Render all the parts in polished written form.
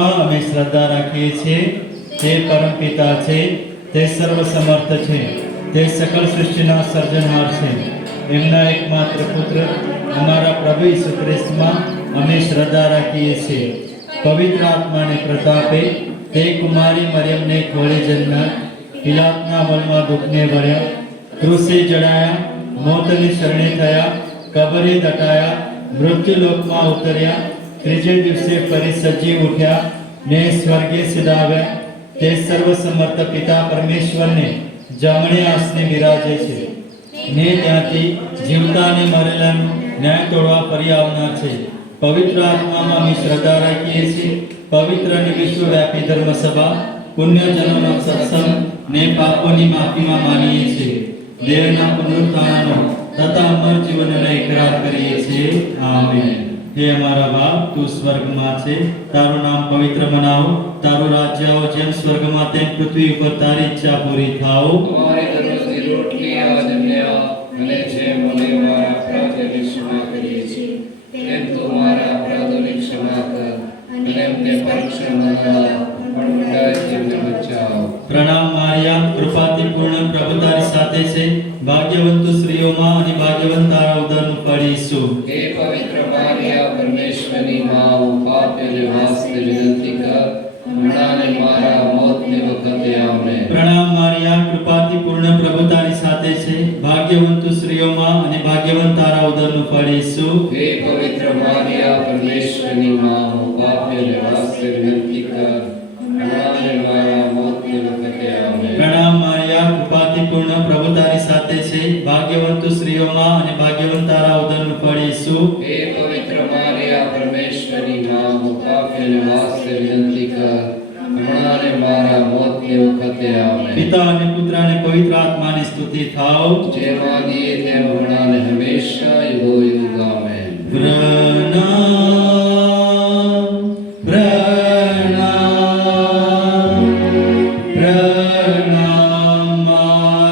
ઈશ્વરમાં અમે શ્રદ્ધા રાખીએ છીએ. તે પરમ પિતા છે, તે સર્વસમર્થ છે, તે સકલ સૃષ્ટિના સર્જનહાર છે. એમના એકમાત્ર પુત્ર અમારા પ્રભુ ઈસુ ખ્રિસ્તમાં અમે શ્રદ્ધા રાખીએ છીએ. પવિત્ર આત્માને પ્રતાપે તે કુમારી મરિયમને ખોળે જન્મ્યા, પિલાતના અમલમાં દુઃખને ભર્યા, ક્રૂસે ચડાયા, મોતની શરણે થયા, કબરે દટાયા, મૃત્યુલોકમાં ઉતર્યા, ત્રીજે દિવસે ફરી સજીવ ઉઠ્યા ને સ્વર્ગે સીધાવ્યા. તે સર્વસમર્થ પિતા પરમેશ્વરને જમણે આસને બિરાજે છે ને ત્યાંથી જીવતા અને મરેલાનો ન્યાય તોડવા ફરી આવનાર છે. પવિત્ર આત્મામાં અમે શ્રદ્ધા રાખીએ છીએ. પવિત્ર અને વિશ્વવ્યાપી ધર્મસભા, પુણ્યજનોનો સત્સંગ ને પાપોની માફીમાં માનીએ છીએ. દેવના પુનરુત્થાનનો તથા અમર જીવનનો ઇકરાર કરીએ છીએ. આમેન. હે અમારા બાપ, તું સ્વર્ગમાં છે, તારું નામ પવિત્ર મનાવો, તારું રાજ્ય આવો, જેમ સ્વર્ગમાં તેમ પૃથ્વી ઉપર તારી ઈચ્છા પૂરી થાઓ. અમારી દરરોજની રોટલી આજ અમને આપ, અને જેમ અમે અમારા અપરાધોની ક્ષમા કરીએ છીએ તેમ તું અમારા અપરાધોની ક્ષમા કર, અને અમને પરીક્ષામાં ન લાવ, પણ બુરાઈથી અમને બચાવ. પ્રણામ મારિયા, કૃપાથી પૂર્ણ, પ્રભુ તારી સાથે છે. ભાગ્યવંત તું સ્ત્રીઓમાં અને ભાગ્યવંત તારા ઉદરનું ફળ ઈસુ. હે પવિત્ર મારિયા, પરમેશ્વરની માં, હું પાપીઓને વાસ્તે વિનંતી કર, હમણાં અને મારા મોતની વખતે આમેન. પ્રણામ મારિયા, કૃપાથી પૂર્ણ, પ્રભુ તારી સાથે છે. ભાગ્યવંત તું સ્ત્રીઓમાં અને ભાગ્યવંત તારા ઉદરનું ફળ ઈસુ. હે પવિત્ર મારિયા, પરમેશ્વરની માં, હું પાપીઓને વાસ્તે વિનંતી કર, હમણાં અને મારા મોતની વખતે આમેન. પ્રણામ મારિયા, કૃપાથી પૂર્ણ, પ્રભુ તારી સાથે છે. ભાગ્યવંત તું સ્ત્રીઓમાં અને ભાગ્યવંત તારા ઉદરનું ફળ ઈસુ. હે પવિત્ર મારિયા, પરમેશ્વરની માં, હું પાપીઓને વાસ્તે વિનંતી કર, હમણાં અને મારા મોતની વખતે આમેન. પિતા અને પુત્ર અને પવિત્ર આત્માની સ્તુતિ થાઓ. જેમ આદિએ તેમ હમણાં અને હંમેશા યુગો યુગ આમેન. પ્રણામ પ્રણામ પ્રણામ મારિયા,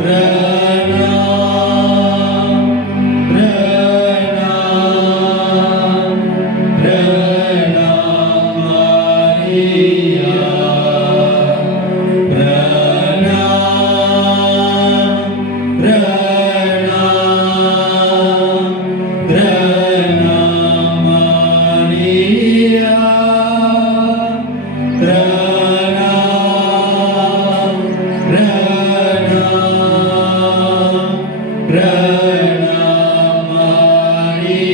પ્રણામ પ્રણામ પ્રણામ મારિયા, પ્રણામ પ્રણામ પ્રણામ મારિયા, પ્રણામ પ્રણામ પ્રણામ મારિયા.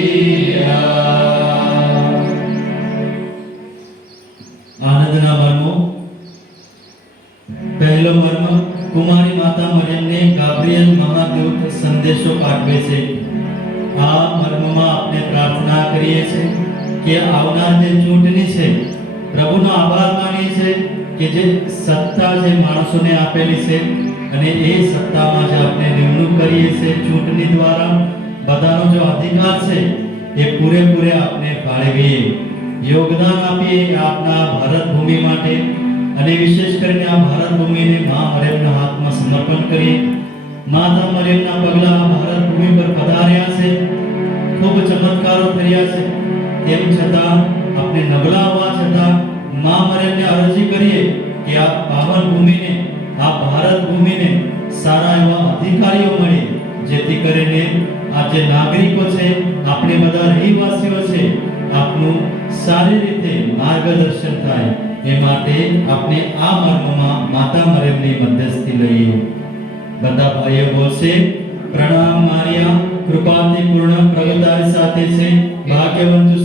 આનંદના મર્મો. પહેલો મર્મ, કુમારી માતા મરિયમને ગાબ્રિએલ મહાદૂત સંદેશો પાઠવે છે. આ મર્મમાં આપણે પ્રાર્થના કરીએ છીએ કે આવનાર જે ચૂંટણી છે, પ્રભુનો આભાર માનીએ છીએ કે જે સત્તા જે માણસોને આપેલી છે અને એ સત્તામાં જે આપણે નિમણૂક કરીએ છીએ ચૂંટણી દ્વારા, બધાનો જો અધિકાર છે એ પૂરેપૂરે આપણે ફાળવીએ, યોગદાન આપીએ આપના ભારત ભૂમિ માટે, અને વિશેષ કરીને આ ભારત ભૂમિને મા મરિયમના હાથમાં સમર્પણ કરીએ. માતા મરિયમના પગલા આ ભારત ભૂમિ પર પધાર્યા છે, ખૂબ ચમત્કારો થયા છે. તેમ છતાં આપણે નબળા હોવા છતાં મા મરિયમને અરજી કરીએ કે આ પાવન ભૂમિને, આ ભારત ભૂમિને સારા એવા અધિકારીઓ મળે, જેથી કરીને આ જે નાગરિકો છે, આપણે બધા રહેવાસીઓ છે, આપનું સારી રીતે માર્ગદર્શન થાય. એ માટે આપણે આ મર્મમાં માતા મરિયમની મધ્યસ્થી લઈએ. બધા ભાઈઓ બોલશે, પ્રણામ મારિયા, કૃપાથી પૂર્ણ, પ્રભુ તારી સાથે છે. ભાગ્યવંત તું,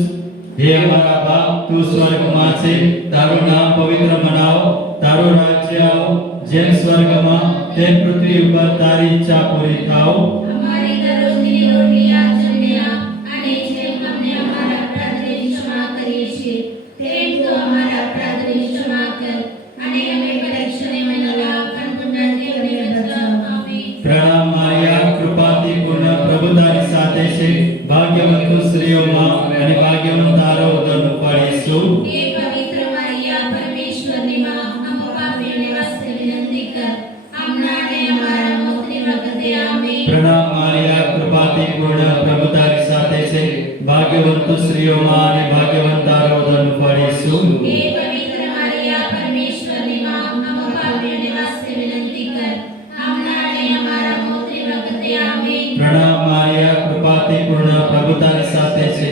હે અમારા બાપ, તું સ્વર્ગમાં છે, તારું નામ પવિત્ર મનાવો, તારું રાજ્ય આવો, જેમ સ્વર્ગમાં તેમ પૃથ્વી ઉપર તારી ઈચ્છા પૂરી થાઓ. અમારી દરરોજની રોટલી આજ અમને આપ, અને જેમ અમે અમારા અપરાધોની ક્ષમા કરીએ છીએ તેમ તું અમારા અપરાધોની ક્ષમા કર, અને અમે પરીક્ષામાં ન લાવ, પણ પુણ્યથી અમને બચાવ. આમેન. પ્રણામ મારિયા, કૃપાથી પૂર્ણ, પ્રભુ તારી સાથે છે. ભાગ્યવંત તું સ્ત્રીઓમાં અને ભાગ્યવંત તારો ઉદરનું ફળ ઈસુ. હે પવિત્ર મારિયા, પરમેશ્વરની માં, અમ પાપીઓને વાસ્તે વિનંતી કર, હમણાં અને અમારા મોતની વખતે આમેન. પ્રણામ મારિયા, કૃપાથી પૂર્ણ, પ્રભુ તારી સાથે છે. ભાગ્યવંત તું સ્ત્રીઓમાં અને ભાગ્યવાન તારો ઉદરનું ફળ ઈસુ. હે પવિત્ર મરિયા, પરમેશ્વરની માં, અમો પાપીઓને વાસ્તે વિનંતી કર, હમણાં અને અમારા મોતની વખતે આમીન. પ્રણામ મારિયા, કૃપાથી પૂર્ણ, પ્રભુ તારી સાથે છે.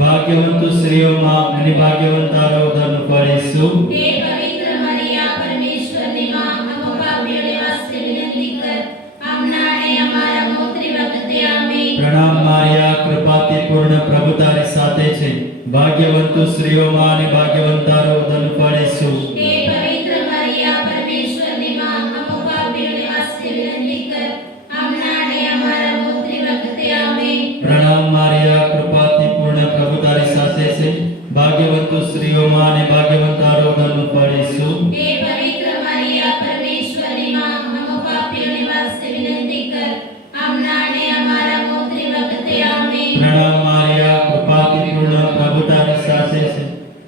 ભાગ્યવાન તું સ્ત્રીઓમાં અને ભાગ્યવાન તારો ઉદરનું ફળ ઈસુ. હે પવિત્ર મરિયા, પરમેશ્વરની માં, અમો પાપીઓને વાસ્તે વિનંતી કર, હમણાં અને અમારા મોતની વખતે આમીન. પ્રણામ મારિયા, કૃપાથી પૂર્ણ, પ્રભુ તારી સાથે છે. ભાગ્યવાન તું સ્ત્રીઓમાં અને ભાગ્યવાન તારો ઉદરનું ફળ ઈસુ. હે પવિત્ર મરિયા, પરમેશ્વરની માં, અમો પાપીઓને વાસ્તે વિનંતી કર, હમણાં અને અમારા મોતની વખતે આમીન. પ્રણામ મારિયા, કૃપાથી પૂર્ણ, પ્રભુ તારી સાથે છે. ભાગ્યવાન તું સ્ત્રીઓમાં અને ભાગ્યવાન તારો ઉદરનું ફળ ઈસુ. હે પવિત્ર મરિયા, પરમેશ્વરની માં, અમો પાપીઓને વાસ્તે વિનંતી કર, હમણાં અને અમારા મોતની વખતે આમીન. પ્રણામ મારિયા, કૃપાથી પૂર્ણ, પ્રભુ તારી સાથે છે.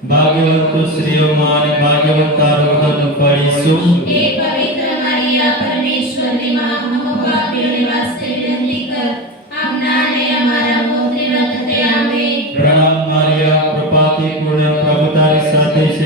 ભાગ્યવાન તું સ્ત્રીઓમાં અને ભાગ્યવાન તારો ઉદરનું ફળ ઈસુ. હે પવિત્ર મરિયા, પરમેશ્વરની માં, અમો પાપીઓને વાસ્તે વિનંતી કર, હમણાં અને અમારા મોતની વખતે આમીન. પ્રણામ મારિયા, કૃપાથી પૂર્ણ, પ્રભુ તારી સાથે છે.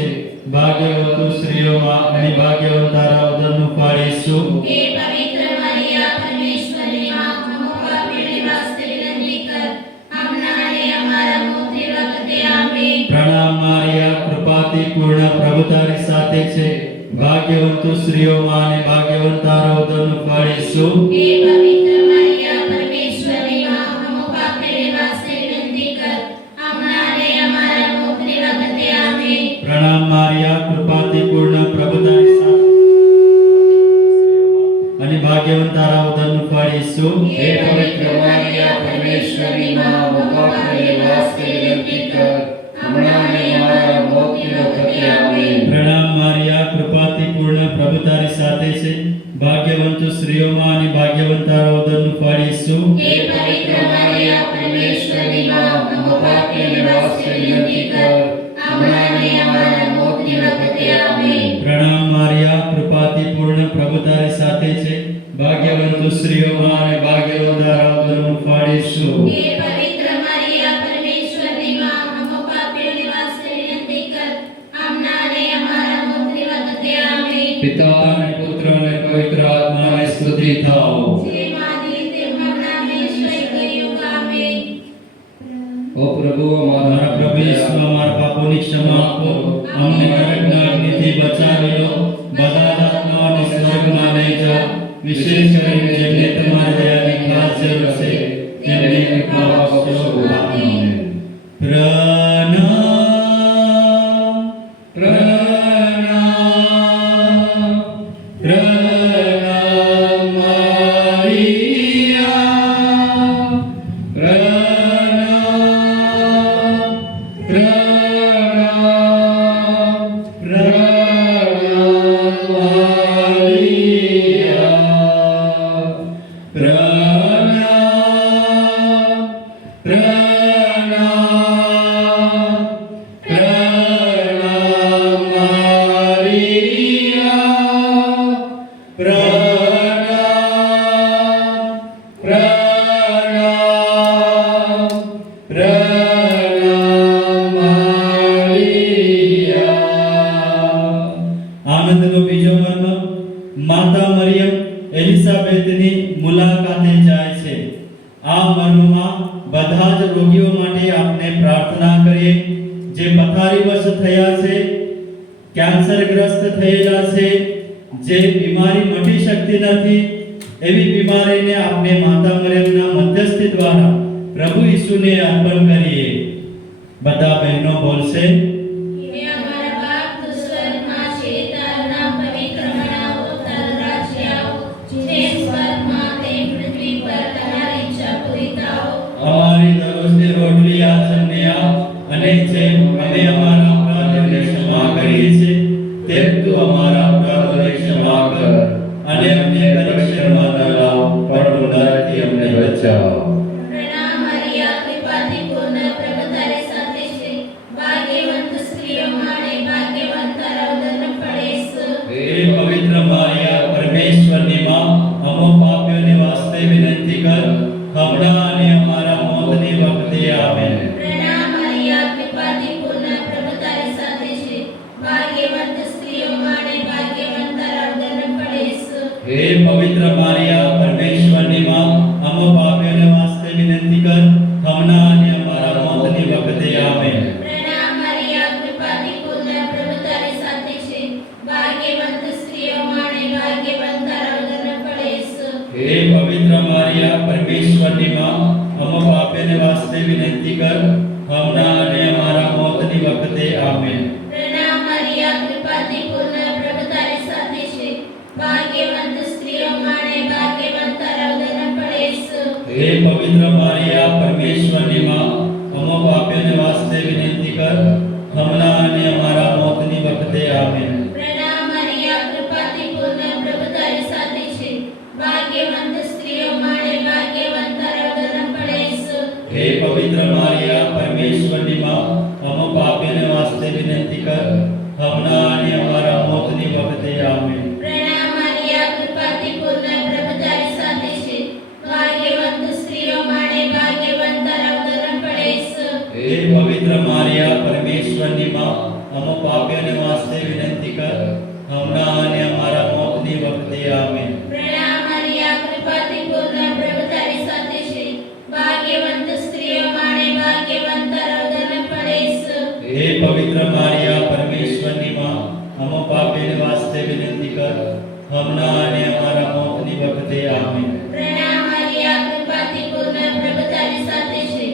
ભાગ્યવાન તું સ્ત્રીઓમાં અને ભાગ્યવાન તારા ઉદરનું ફળ ઈસુ. હે પવિત્ર મરિયા, પરમેશ્વરની માં, અમો પાપીઓને વાસ્તે વિનંતી કર, હમણાં અને અમારા મોતની વખતે આમીન. પ્રણામ મારિયા, કૃપાથી પૂર્ણ, પ્રભુ તારી સાથે છે. ભાગ્યવાન તું સ્ત્રીઓમાં અને ભાગ્યવાન તારા ઉદરનું ફળ ઈસુ. હે પવિત્ર મરિયા, પરમેશ્વરની માં, અમો પાપીઓને વાસ્તે વિનંતી કર, હમણાં અને અમારા મોતની વખતે આમીન. પ્રણામ મારિયા, કૃપાથી પૂર્ણ, પ્રભુ તારી સાથે અને ભાગ્યવાન તારા ઉદરનું ફળ ઈસુ. હે પવિત્ર મરિયા, પરમેશ્વરની માં, અમો પાપીઓને વાસ્તે વિનંતી કર, હમણાં અને અમારા મોતની વખતે આમીન. પ્રણામ મારિયા, કૃપાથી પૂર્ણ, પ્રભુ તારી સાથે છે. ભાગ્યવાન તું સ્ત્રીઓમાં અને ભાગ્યવાન તારા ઉદરનું ફળ ઈસુ. હે પવિત્ર મરિયા, પરમેશ્વરની માં, અમો પાપીઓને વાસ્તે વિનંતી કર, હમણાં અને અમારા મોતની વખતે આમીન. પ્રણામ મારિયા, કૃપાથી પૂર્ણ, પ્રભુ તારી સાથે છે. ભાગ્યવાન તું સ્ત્રીઓમાં અને ભાગ્યવાન તારા ઉદરનું ફળ ઈસુ. હે પવિત્ર મરિયા, પરમેશ્વરની માં, અમો પાપીઓને વાસ્તે વિનંતી કર, હમણાં અને અમારા મોતની વખતે આમીન. પિતા અને પુત્ર અને પવિત્ર આત્માને સ્તુતિ થાઓ. જેમ આદિ તેમ હમણાં ને ઈશ્વરે કયું આમીન. ઓ પ્રભુ, અમારા પ્રભુ ઈસુ, અમારા પાપોની ક્ષમા આપો. અમને નરકના અગ્નિથી બચાવી લો. બધા જ આત્માઓને સ્વર્ગમાં લઈ જાઓ. વિશેષ કરીને જેમને તમારી દયાની ખાસ જરૂર છે તેમને કૃપા બક્ષો. આમીન. પ્રણામ પ્રણામ પ્રણામ મારિયા. પ્રણામ પ્રણામ પ્રણામ મારિયા. પ્રણામ પ્રણામ પ્રણામ મારિયા. પ્રણામ પ્રણામ પ્રણામ મારિયા. આનંદનો બીજો મર્મ, માતા મરિયમ એલિઝાબેથની મુલાકાતે જાય છે. આ મર્મમાં બધા જ રોગીઓ માટે આપણે પ્રાર્થના કરીએ જે પથારીવશ થયા છે, કેન્સરગ્રસ્ત થયેલા છે, જે બીમારી મટી શકતી નથી, એવી બીમારીને આપણે માતા મરિયમના મધ્યસ્થી દ્વારા પ્રભુ ઈસુને અર્પણ કરીએ. બધા બહેનો બોલશે. હે અમારા બાપ, તું સ્વર્ગમાં છે, તારું નામ પવિત્ર મનાવો, તારું રાજ્ય આવો, જેમ સ્વર્ગમાં તેમ પૃથ્વી પર તમારી ઈચ્છા પૂરી થાઓ. અમારી દરરોજની રોટલી આજ અમને આપ, અને જેમ અમે અમારા અપરાધોને ક્ષમા કરીએ છીએ તેમ તું અમારા અપરાધોને ક્ષમા કર, અને અમને પરીક્ષામાં ન લાવ, પણ નરકથી અમને બચાવ. પ્રણામ મરિયા, કૃપાથી પૂર્ણ, પ્રભુ તારી સાથે છે. ભાગ્યવાન તું સ્ત્રીઓમાં અને ભાગ્યવાન તારા ઉદરનું ફળ ઈસુ. હે પવિત્ર મારિયા, પરમેશ્વરની માં, અમો પાપીઓને વાસ્તે વિનંતી કર, હમણાં અને અમારા મોતની વખતે આમેન. પ્રણામ મરિયા, હે પવિત્ર મારિયા પરમેશ્વરની માં અમો પાપીઓને વાસ્તે વિનંતી કર હમણાં અને અમારા મોતની વખતે આમેન. પ્રણામ મરિયા, કૃપાથી પૂર્ણ, પ્રભુ તારી સાથે છે. ભાગ્યવંત સ્ત્રીઓમાં અને ભાગ્યવાન તારા ઉદરનું ફળ ઈસુ. હે પવિત્ર મારિયા પરમેશ્વરની માં અમો પાપીઓને વાસ્તે વિનંતી કર હમણાં અને અમારા મોતની વખતે આમેન. પ્રણામ મરિયા, કૃપાથી પૂર્ણ, પ્રભુ તારી સાથે છે. ભાગ્યવંત સ્ત્રીઓમાં અને ભાગ્યવાન તારા ઉદરનું ફળ ઈસુ. હે પવિત્ર મારિયા પરમેશ્વરની માં અમો પાપીઓને વાસ્તે વિનંતી કર હમણાં અને અમારા મોતની વખતે આમેન. પ્રણામ મરિયા, કૃપાથી પૂર્ણ, પ્રભુ તારી સાથે છે. ભાગ્યવંત સ્ત્રીઓમાં અને ભાગ્યવાન તારા ઉદરનું ફળ ઈસુ. હે પવિત્ર મારિયા પરમેશ્વરની માં અમો પાપીઓને વાસ્તે વિનંતી કર હમણાં અને અમારા મોતની વખતે આમેન. પ્રણામ મરિયા, કૃપાથી પૂર્ણ, પ્રભુ તારી સાથે છે. ભાગ્યવંત સ્ત્રીઓમાં અને ભાગ્યવાન તારા ઉદરનું ફળ ઈસુ. હે પવિત્ર મારિયા પરમેશ્વરની માં અમો પાપીઓને વાસ્તે વિનંતી કર હમણાં અને અમારા મોતની વખતે આમેન. પ્રણામ મરિયા, કૃપાથી પૂર્ણ, પ્રભુ તારી સાથે છે. ભાગ્યવંત સ્ત્રીઓમાં અને ભાગ્યવાન તારા ઉદરનું ફળ ઈસુ. હે પવિત્ર મારિયા પરમેશ્વરની માં અમો પાપીઓને વાસ્તે વિનંતી કર હમણાં અને અમારા મોતની વખતે આમેન. પ્રણામ મરિયા, કૃપાથી પૂર્ણ, પ્રભુ તારી સાથે છે.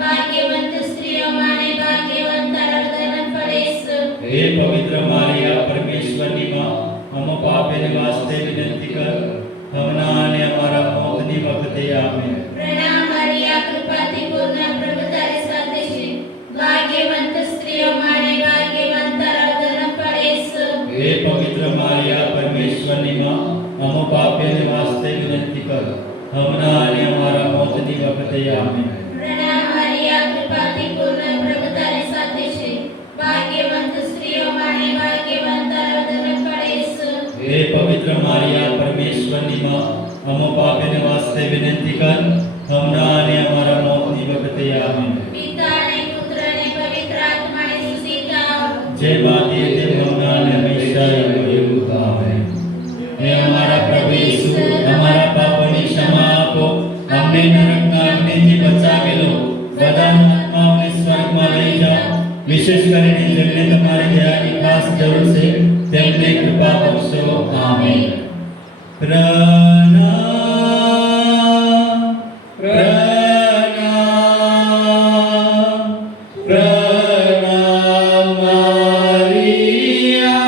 ભાગ્યવંત સ્ત્રીઓમાં અને ભાગ્યવાન તારા ઉદરનું ફળ ઈસુ. હે પવિત્ર મારિયા પરમેશ્વરની માં અમો પાપીઓને વાસ્તે વિનંતી કર હમણાં અને અમારા મોતની વખતે આમેન. પ્રણામ મરિયા, કૃપાથી પૂર્ણ, પ્રભુ તારી સાથે છે. ભાગ્યવંત સ્ત્રીઓમાં અને ભાગ્યવાન તારા ઉદરનું ફળ ઈસુ. હે પવિત્ર મારિયા પરમેશ્વરની માં અમો પાપીઓને વાસ્તે વિનંતી કર હમણાં અને અમારા મોતની વખતે આમેન. પ્રણામ મરિયા, કૃપાથી પૂર્ણ, પ્રભુ તારી સાથે છે. ભાગ્યવંત સ્ત્રીઓમાં અને ભાગ્યવાન તારા ઉદરનું ફળ ઈસુ. હે પવિત્ર મારિયા પરમેશ્વરની માં અમો પાપીઓને વાસ્તે વિનંતી કર હમણાં અને અમારા મોતની વખતે આમેન. પિતા અને પુત્ર અને પવિત્ર આત્માની સ્તુતિ થાવ. જય માતી તેમ હમણાં અને હંમેશા એવું આમેન. હે અમારા પ્રભુ ઈસુ અમારા પાપોની ક્ષમા આપો અમને નરકના અગ્નિથી બચાવી લો બધા આત્માઓને સ્વર્ગમાં લઈ જાઓ વિશેષ કરીને જેમને તમારી દયાની ખાસ જરૂર છે તેમને કૃપા બક્ષો આમેન. પ્રણામ પ્રણામ પ્રણામ મારિયા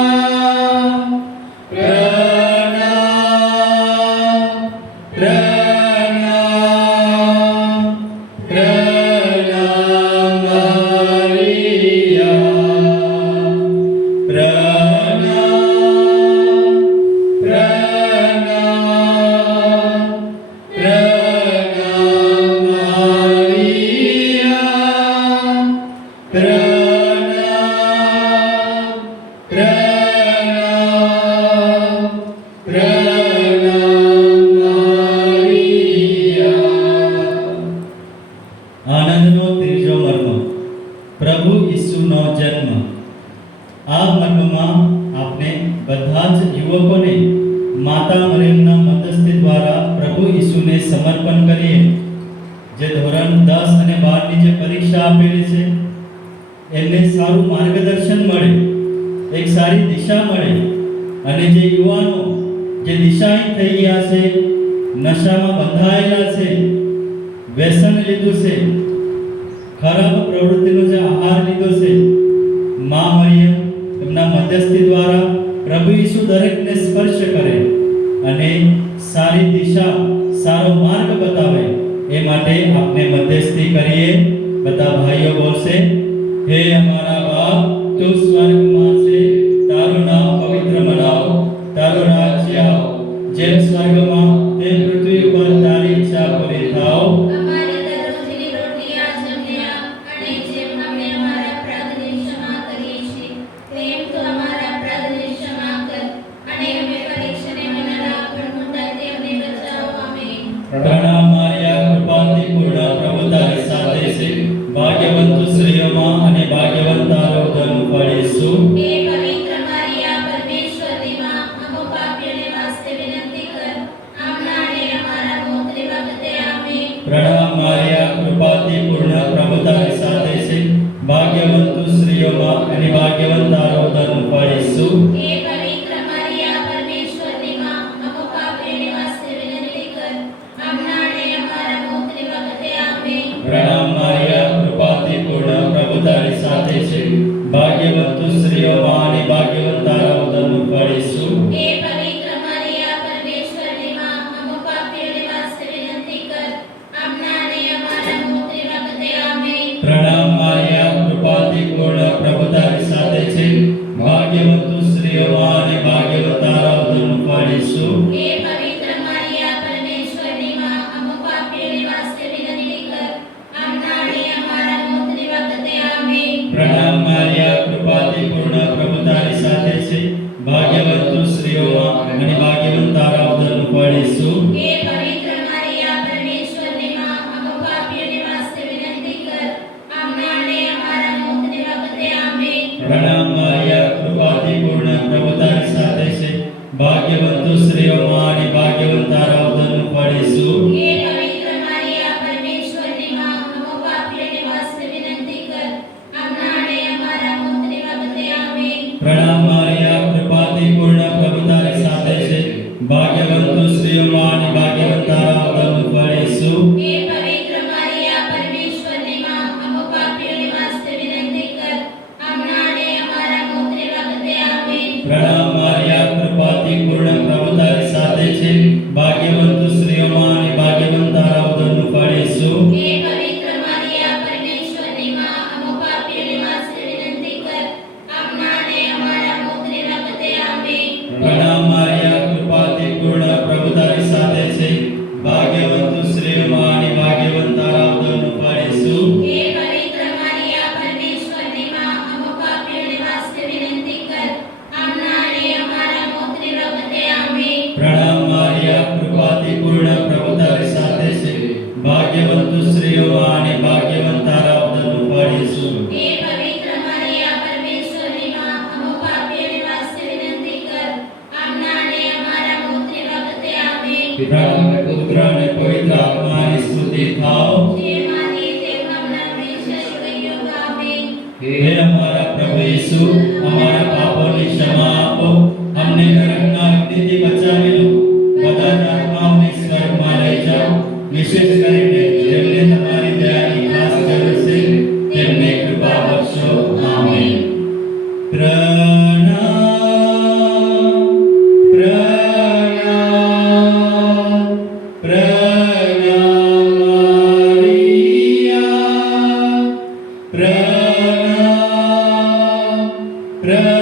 પ્રણામ પ્રણામ પ્રણામ મારિયા પ્રણામ આનંદનો ત્રીજો મર્મ પ્રભુ ઈસુનો જન્મ. આ મર્મમાં આપણે બધા જ યુવકોને માતા મરિયમના મધ્યસ્થી દ્વારા પ્રભુ ઈસુને સમર્પણ કરીએ. જે ધોરણ 10 અને 12 ની જે પરીક્ષા આપેલી છે એમને સારું માર્ગદર્શન મળે, એક સારી દિશા મળે અને જે યુવાનો જે દિશાહીન થઈ ગયા છે, નશામાં બંધાયેલા છે, વ્યસન લીધું છે, ખરાબ પ્રવૃત્તિનો જે આહાર લીધો છે, મા મરિયમ એમના મધ્યસ્થી દ્વારા પ્રભુ ઈસુ દરેકને સ્પર્શ કરે અને સારી દિશા, સારો માર્ગ બતાવે એ માટે આપણે મધ્યસ્થી કરીએ. બધા ભાઈઓ બોલશે, હે અમારા બાપ તું સ્વર્ગમાં છે, તારું નામ પવિત્ર બનાવો, તારું રાજ્ય આવો, જેમ સ્વર્ગમાં તેમ પૃથ્વી ઉપર તારી ઈચ્છા પૂરી થાવ. અમારી દરરોજની રોટલી આજ અમને આપ, અને જેમ અમે અમારા અપરાધની ક્ષમા કરીએ છીએ તેમ તું અમારા અપરાધની ક્ષમા કર, અને અમે પરીક્ષાને ન લાવ પણ મોટાથી અમને બચાવો. આમેન. પ્રણામ મારિયા, કૃપાથી પૂર્ણ, પ્રભુ તારી સાથે છે, ભાગ્યવંત સ્ત્રીઓમાં અને ભાગ્યવંત તારો ઉદરનું ફળ ઈસુ. હે ભાગ્યવંતુ સ્ત્રીઓમાં અને ભાગ્યવંત તારો ઉદરનું ફળ ઈસુ. હે પવિત્ર મરિયા, પરમેશ્વરની માં, અમો પાપીઓને વાસ્તે વિનંતી કર, હમણાં અને અમારા મોતની વખતે આમેન. પ્રણામ મારિયા, કૃપાથી પૂર્ણ, પ્રભુ તારી સાથે છે. ભાગ્યવંતુ સ્ત્રીઓમાં અને ભાગ્યવંત તારા ઉદરનું ફળ ઈસુ. હે પવિત્ર મરિયા, પરમેશ્વરની માં, અમો પાપીઓને વાસ્તે વિનંતી કર, હમણાં અને અમારા મોતની વખતે આમેન. પ્રણામ મારિયા, કૃપાથી પૂર્ણ, પ્રભુ તારી સાથે છે. ભાગ્યવંતુ સ્ત્રીઓમાં અને ભાગ્યવંત તારા ઉદરનું ફળ ઈસુ. હે પવિત્ર મરિયા, પરમેશ્વરની માં, અમો પાપીઓને વાસ્તે વિનંતી કર, હમણાં અને અમારા મોતની વખતે આમેન. પ્રણામ મારિયા, કૃપાથી પૂર્ણ, પ્રભુ તારી સાથે છે. ભાગ્યવંતુ સ્ત્રીઓમાં અને ભાગ્યવંત તારા ઉદરનું ફળ ઈસુ. હે પવિત્ર મરિયા, પરમેશ્વરની માં, અમો પાપીઓને વાસ્તે વિનંતી કર, હમણાં અને અમારા મોતની વખતે આમેન. પ્રણામ મારિયા, કૃપાથી પૂર્ણ, પ્રભુ તારી સાથે છે. ભાગ્યવંતુ સ્ત્રીઓમાં અને ભાગ્યવંત તારા ઉદરનું ફળ ઈસુ. હે પવિત્ર મરિયા, પરમેશ્વરની માં, અમો પાપીઓને વાસ્તે વિનંતી કર, હમણાં અને અમારા મોતની વખતે આમેન. પ્રણામ મારિયા, કૃપાથી પૂર્ણ, પ્રભુ તારી સાથે છે. ભાગ્યવંતુ સ્ત્રીઓમાં અને ભાગ્યવંત તારા ઉદરનું ફળ ઈસુ. હે પવિત્ર મરિયા, પરમેશ્વરની માં, અમો પાપીઓને વાસ્તે વિનંતી કર, હમણાં અને અમારા મોતની વખતે આમેન. પ્રણામ મારિયા, કૃપાથી પૂર્ણ, પ્રભુ તારી સાથે છે. ભાગ્યવંતુ સ્ત્રીઓમાં અને ભાગ્યવંત તારા ઉદરનું ફળ ઈસુ. હે પવિત્ર મરિયા, પરમેશ્વરની માં, અમો પાપીઓને વાસ્તે વિનંતી કર, હમણાં અને અમારા મોતની વખતે આમેન. પ્રણામ મારિયા, કૃપાથી પૂર્ણ, પ્રભુ તારી સાથે છે. ભાગ્યવંતુ સ્ત્રીઓમાં અને ભાગ્યવંત તારા ઉદરનું ફળ ઈસુ. હે પવિત્ર મરિયા, પરમેશ્વરની માં, અમો પાપીઓને વાસ્તે વિનંતી કર, હમણાં અને અમારા મોતની વખતે આમેન. પ્રણામ મારિયા, કૃપાથી પૂર્ણ, પ્રભુ તારી સાથે છે. ભાગ્યવંતુ સ્ત્રીઓમાં અને ભાગ્યવંત તારા ઉદરનું ફળ ઈસુ. હે પવિત્ર મરિયા, પરમેશ્વરની માં, અમો પાપીઓને વાસ્તે વિનંતી કર, હમણાં અને અમારા મોતની વખતે આમેન. પિતા અને પુત્ર અને પવિત્ર આત્માની સ્તુતિ થાઓ. જેમ આદિ તેમ હમણાં હંમેશા યુગયુગ આમેન. હે અમારા પ્રભુ ઈસુ, અમારા પાપોની ક્ષમા આપો, અમને નરકના અગ્નિથી બચાવી લો, બધા જ આત્માઓને સ્વર્ગમાં લઈ જાઓ, વિશેષ કરીને જેમને તમારી દયાની ખાસ જરૂર છે તેમને કૃપા બક્ષો. આમેન. પ્રણામ પ્રણામ પ્રણામ મારિયા, પ્રણામ પ્રણામ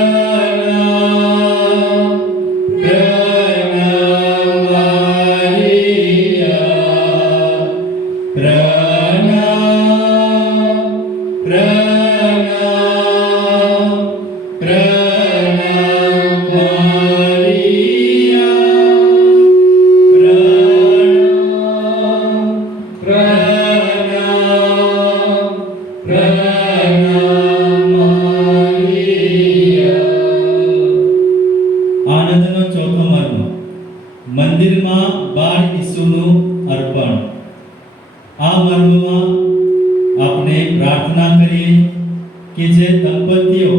પ્રણામ મારિયા, પ્રણામ પ્રણામ પ્રણામ મારિયા, પ્રણામ પ્રણામ મારિયા. આનંદનો ચોથો મર્મ, મંદિરમાં બાળ ઈસુનું અર્પણ. આ મર્મમાં આપણે પ્રાર્થના કરીએ કે જે દંપતીઓ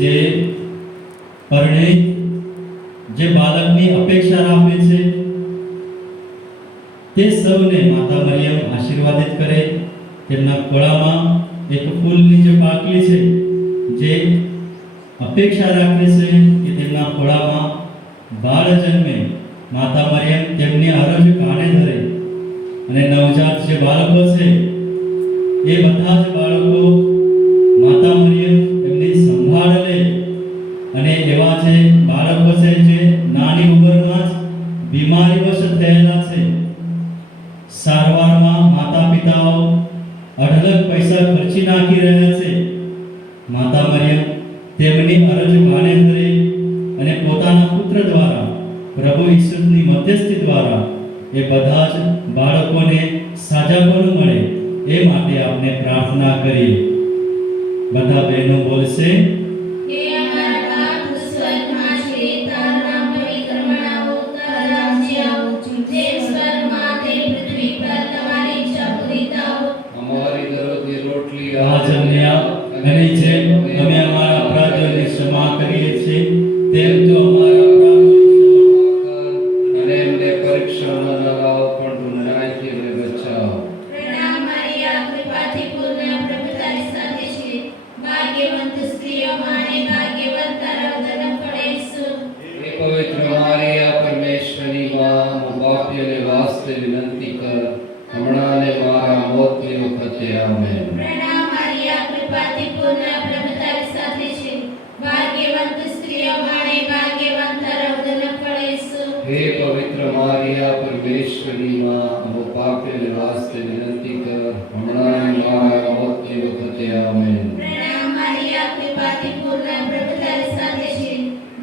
જે પરણિત જે બાળકની અપેક્ષા રાખે છે તે સૌને માતા મરિયમ આશીર્વાદિત કરે. તેમના ખોળામાં એક ફૂલની જે પાકલી છે જે અપેક્ષા રાખે છે કે તેમના ખોળામાં બાળ જન્મે, માતા મરિયમ તેમની અરજ કાને ધરે અને નવજાત જે બાળકો છે એ બધા જ બાળકો માતા મરિયમ એમની સંભાળ લે. અને એવા જે બાળકો છે જે નાની ઉંમરમાં જ બીમારીવશ થયેલા છે, સારવારમાં માતા પિતાઓ અઢળક પૈસા ખર્ચી નાખી રહ્યા છે, માતા મરિયમ તેમની અરજ કાને ધરે અને પોતાના પુત્ર દ્વારા, પ્રભુ ઈસુની મધ્યસ્થી દ્વારા એ બધા જ બાળકોને સાજાપણું મળે એ માટે આપણે પ્રાર્થના કરીએ. બધા બહેનો બોલશે, હે અમારા બાપ સ્વર્ગમાં છે, તારું નામ પવિત્ર મનાવો, તારું રાજ્ય આવો, જેમ સ્વર્ગમાં તેમ પૃથ્વી પર તમારી ઈચ્છા પૂરી થાઓ. અમારી દરરોજની રોટલી આજ અમને આપ અને જેમ અમે અમારા અપરાધોની ક્ષમા કરીએ છીએ તેમ તું અમારા અપરાધોની ક્ષમા અને એમને પરીક્ષામાં ન લાવો પણ ગુનાહથી અમને બચાવો. પ્રણામ મરિયા, કૃપાથી પૂર્ણ, પ્રભુ તારી સાથે છે. ભાગ્યવંત સ્ત્રીઓમાં અને ભાગ્યવંત તારા ઉદરનું ફળ ઈસુ. હે પવિત્ર મારિયા, પરમેશ્વરની માં, હું પાપીઓને વાસ્તે વિનંતી કર, હમણાં અને મારા મોતની વખતે. આમેન. પ્રણામ મરિયા, કૃપાથી પૂર્ણ, પ્રભુ તારી સાથે છે. ભાગ્યવંત સ્ત્રીઓમાં અને ભાગ્યવંત તારા ઉદરનું ફળ ઈસુ. હે પવિત્ર મારિયા, પરમેશ્વરની માં, હું પાપીઓને વાસ્તે વિનંતી કર, હમણાં અને મારા મોતની વખતે. આમેન. પ્રણામ મરિયા, કૃપાથી પૂર્ણ, પ્રભુ તારી સાથે છે.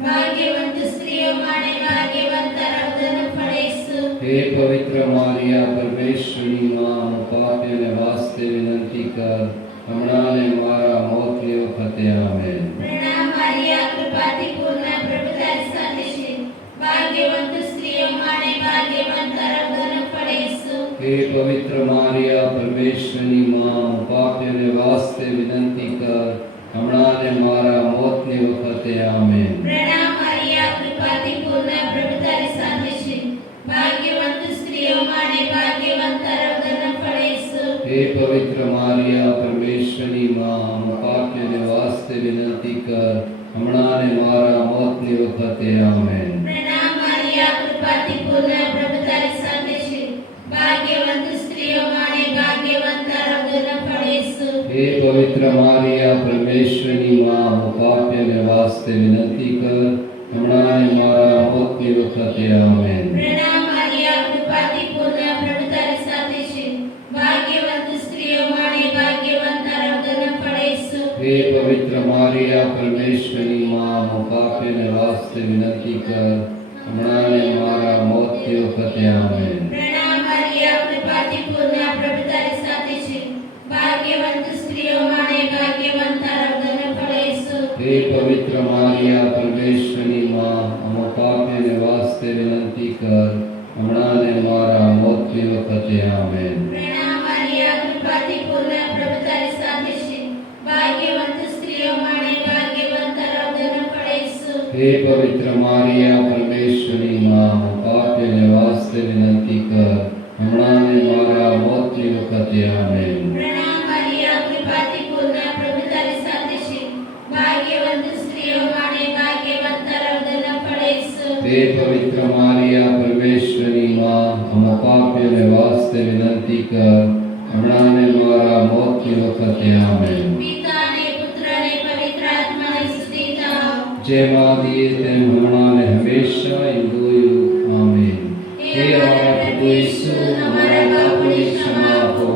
ભાગ્યવંત સ્ત્રીઓમાં અને ભાગ્યવંત તારા ઉદરનું ફળ ઈસુ. હે પવિત્ર મારિયા, પરમેશ્વરની માં, હું પાપીઓને વાસ્તે વિનંતી કર, હમણાં અને મારા મોતની વખતે. આમેન. પ્રણામ મરિયા, કૃપાથી પૂર્ણ, પ્રભુ તારી સાથે છે. ભાગ્યવંત સ્ત્રીઓમાં અને ભાગ્યવંત તારા ઉદરનું ફળ ઈસુ. હે પવિત્ર મારિયા, પરમેશ્વરની માં, હું પાપીઓને વાસ્તે વિનંતી કર, હમણાં અને મારા મોતની વખતે. આમેન. પ્રણામ મરિયા, કૃપાથી પૂર્ણ, પ્રભુ તારી સાથે છે. ભાગ્યવંત સ્ત્રીઓમાં અને ભાગ્યવંત તારા ઉદરનું ફળ ઈસુ. હે પવિત્ર મારિયા, પરમેશ્વરની માં, હું પાપીઓને વાસ્તે વિનંતી કર, હમણાં અને મારા મોતની વખતે. આમેન. પ્રણામ મરિયા, કૃપાથી પૂર્ણ, પ્રભુ તારી સાથે છે. ભાગ્યવંત સ્ત્રીઓમાં અને ભાગ્યવંત તારા ઉદરનું ફળ ઈસુ. હે પવિત્ર મારિયા, પરમેશ્વરની માં, હું પાપીઓને વાસ્તે વિનંતી કર, હમણાં અને મારા મોતની વખતે. આમેન. પ્રણામ મરિયા, કૃપાથી પૂર્ણ, પ્રભુ તારી સાથે છે. ભાગ્યવંત સ્ત્રીઓમાં અને ભાગ્યવંત તારા ઉદરનું ફળ ઈસુ. હે પવિત્ર મારિયા, પરમેશ્વરની માં, હું પાપીઓને વાસ્તે વિનંતી કર, હમણાં અને મારા મોતની વખતે. આમેન. પ્રણામ મરિયા, કૃપાથી પૂર્ણ, પ્રભુ તારી સાથે છે. ભાગ્યવંત સ્ત્રીઓમાં અને ભાગ્યવંત તારા ઉદરનું ફળ ઈસુ. હે પવિત્ર મારિયા, પરમેશ્વરની માં, હું પાપીઓને વાસ્તે વિનંતી કર, હમણાં અને મારા મોતની વખતે. આમેન. પ્રણામ મરિયા, કૃપાથી પૂર્ણ, પ્રભુ તારી સાથે છે. ભાગ્યવંત સ્ત્રીઓમાં અને ભાગ્યવંત તારા ઉદરનું ફળ ઈસુ. હે પવિત્ર મારિયા, પરમેશ્વરની માં, હું પાપીઓને વાસ્તે વિનંતી કર, હમણાં અને મારા મોતની વખતે. આમેન. પ્રણામ મરિયા, કૃપાથી પૂર્ણ, પ્રભુ તારી સાથે છે. ભાગ્યવંત સ્ત્રીઓમાં અને ભાગ્યવંત તારા ઉદરનું ફળ ઈસુ. હે પવિત્ર મારિયા, પરમેશ્વરની માં, હું પાપીઓને વાસ્તે વિનંતી કર, હમણાં અને મારા મોતની વખતે. આમેન. પિતા અને પુત્ર અને પવિત્ર આત્માની સ્તુતિ થાઓ. જેમ આદિએ તેમ હમણાં અને હંમેશા યુગોયુગ. આમેન. હે અમારા પ્રભુ ઈસુ, અમારા પાપોની ક્ષમા આપો,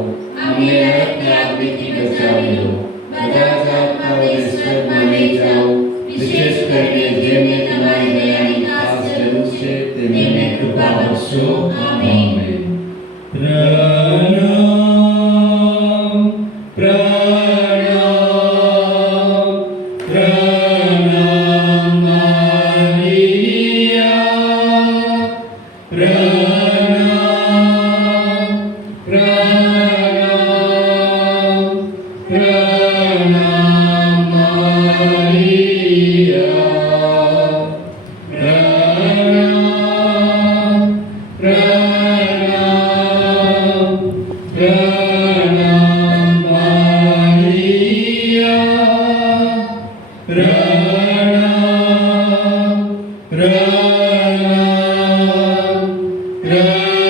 અમને નરકની આગથી બચાવી લો, બધા જ આત્માઓને સ્વર્ગમાં લઈ જાઓ, વિશેષ કરીને જેમને તમારી દયાની ખાસ જરૂર છે તેમને કૃપા બક્ષો. આમેન. પ્રણામ પ્રણામ પ્રણામ મરિયા, પ્રણામ પ્રણામ પ્રણામ મરિયા, પ્રણામ પ્રણામ પ્રણામ મરિયા, પ્રણામ પ્રણામ પ્રણામ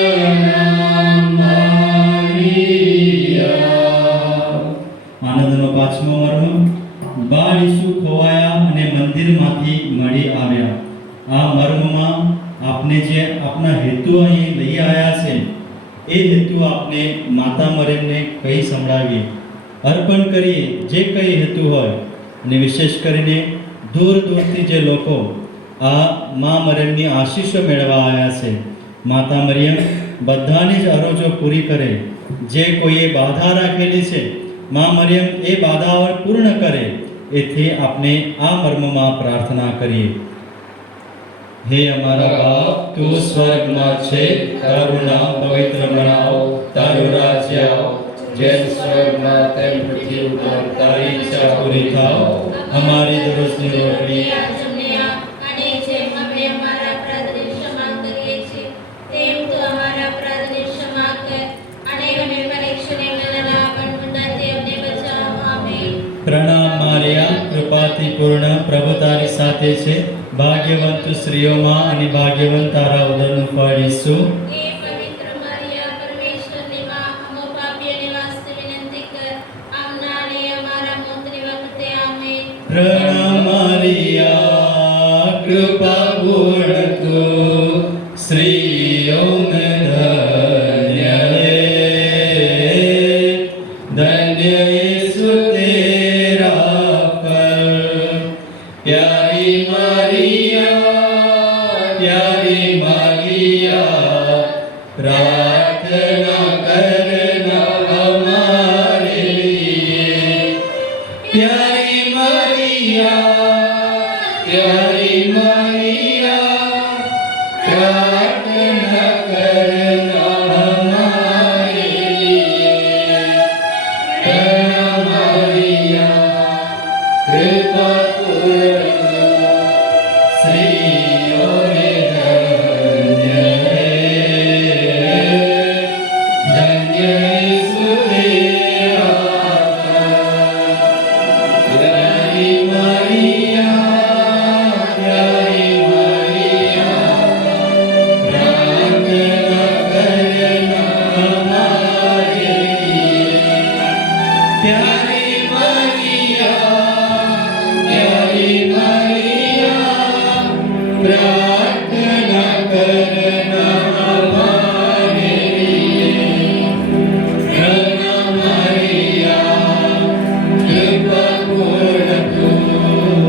મરિયા. આનંદનો પાંચમો મર્મ. બાળ ઈસુ ખોવાયા અને મંદિરમાંથી મળી આવ્યા. આ મર્મમાં આપને જે આપના હેતુ અહીં લઈ આવ્યા છે એ હેતુ આપને માતા મરિયમને કહી સંભળાવીએ, અર્પણ કરીએ જે કંઈ હેતુ હોય. અને વિશેષ કરીને દૂર દૂરથી જે લોકો આ મા મરિયમની આશીષો મેળવવા આવ્યા છે, માતા મરિયમ બધાની જ અરજો પૂરી કરે. જે કોઈએ બાધા રાખેલી છે, મા મરિયમ એ બાધાઓ પૂર્ણ કરે. એથી આપણે આ મર્મમાં પ્રાર્થના કરીએ. હે અમારા બાપ, તું સ્વર્ગમાં છે, તારું નામ પવિત્ર બનાવો, તારું રાજ્ય આવો, જેમ સ્વર્ગમાં તેમ પૃથ્વી ઉપર તારી ઈચ્છા પૂરી થાવ. અમારી દરરોજની રોટલી આજ અમને આપ, અને જેમ અમે અમારા અપરાધોની ક્ષમા કરીએ છીએ, તેમ તું અમારા અપરાધોની ક્ષમા કર. અને અમે પરીક્ષાને ન લાવ, પણ ઉંધાથી અમને બચાવ. આમેન. પ્રણામ મારિયા, કૃપાથી પૂર્ણ, પ્રભુ તારી સાથે છે. ભાગ્યવંત તું સ્ત્રીઓમાં અને ભાગ્યવંત તારા ઉદરનું ફળ ઈસુ. હે પવિત્ર મરિયા, પરમેશ્વરની માં, અમો પાપીઓને વાસ્તે વિનંતી કર, આમના અને અમારા મોતની વખતે. આમેન. પ્રણામ મારિયા, કૃપા પૂર્ણ તું સ્ત્રીઓમાં ધન્ય રે. ધન્ય ઈસુ તેરા ફલ. પ્યારી મારિયા, પ્રાર્થના કરના હમારે લીએ. પ્યારી મારિયા, પ્રાર્થના કરના હમારે લીએ. પ્રણામ મારિયા, કૃપા પૂર્ણ સ્ત્રીઓને ધન્ય રે. ધન્ય ઈસુ તેરા ફલ. પ્યારી મારિયા, પ્રાર્થના કરના હમારે લીએ. પ્યારી મારિયા, પ્રાર્થના કરના હમારે લીએ. પ્રણામ મારિયા, કૃપા પૂર્ણ તું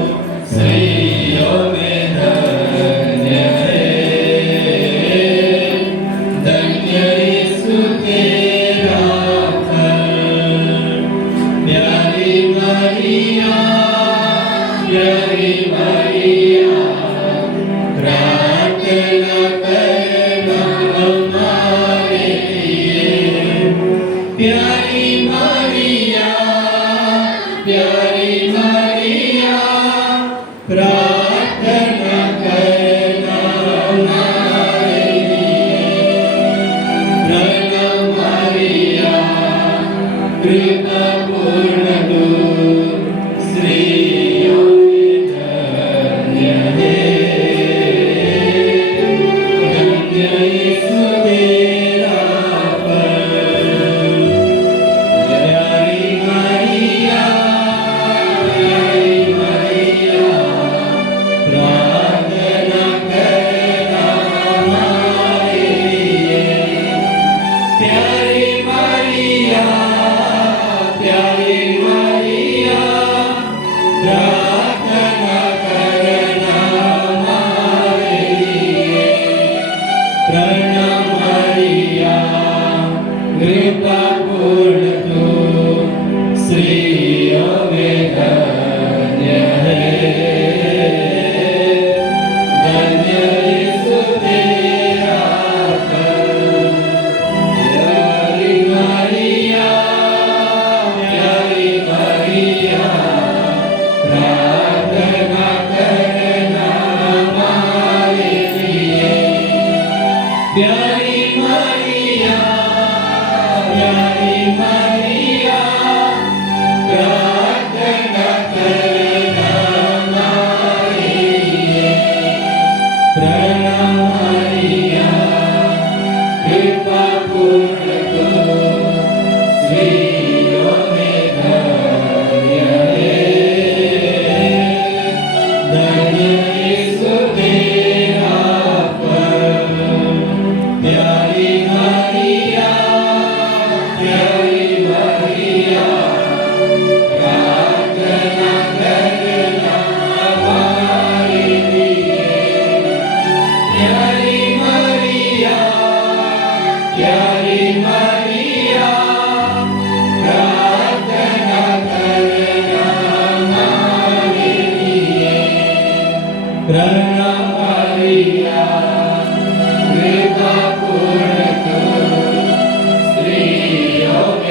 સ્ત્રીઓમાં ધન્ય રે. ધન્ય ઈસુ તેરા ફલ. પ્યારી મારિયા, પ્રાર્થના કરના હમારે લીએ. પ્યારી મારિયા, પ્રાર્થના કરના હમારે લીએ. પ્રણામ મારિયા, કૃપા પૂર્ણ તું સ્ત્રીઓમાં ધન્ય રે. ધન્ય ઈસુ તેરા ફલ. પ્યારી મારિયા, પ્રાર્થના કરના હમારે લીએ. પ્યારી મારિયા, પ્રાર્થના કરના હમારે લીએ. પ્રણામ મારિયા, કૃપા પૂર્ણ તું સ્ત્રીઓમાં ધન્ય રે. ધન્ય ઈસુ તેરા ફલ. પ્યારી મારિયા, પ્રાર્થના કરના હમારે લીએ. પ્યારી મારિયા, પ્રાર્થના કરના હમારે લીએ. પ્રણામ મારિયા, કૃપા પૂર્ણ તું સ્ત્રીઓમાં ધન્ય રે. ધન્ય ઈસુ તેરા ફલ. પ્યારી મારિયા, પ્રાર્થના કરના હમારે લીએ. પ્યારી મારિયા, પ્રાર્થના કરના હમારે લીએ. પ્રણામ મારિયા, કૃપા પૂર્ણ તું સ્ત્રીઓમાં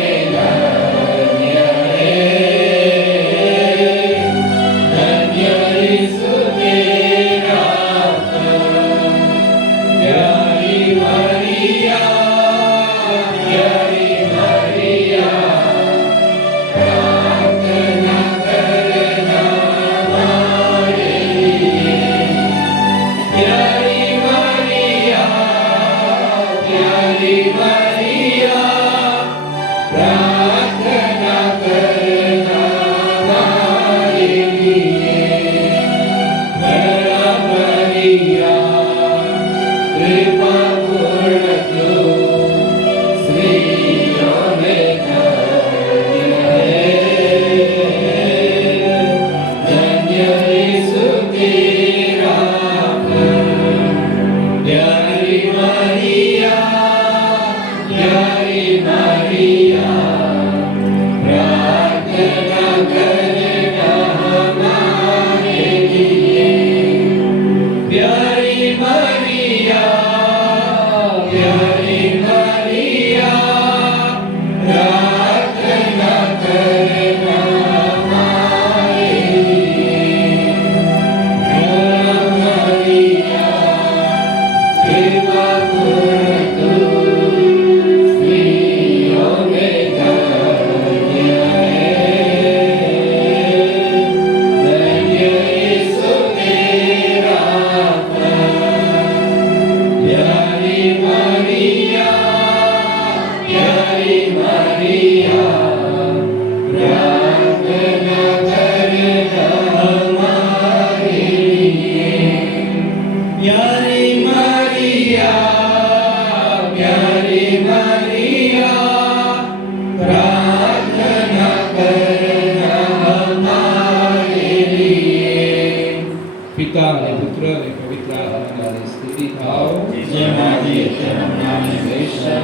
પિતા અને પુત્ર અને પવિત્ર આત્માની સ્તુતિ થાઓ જેમ આદિ તેમ હમણાં હંમેશા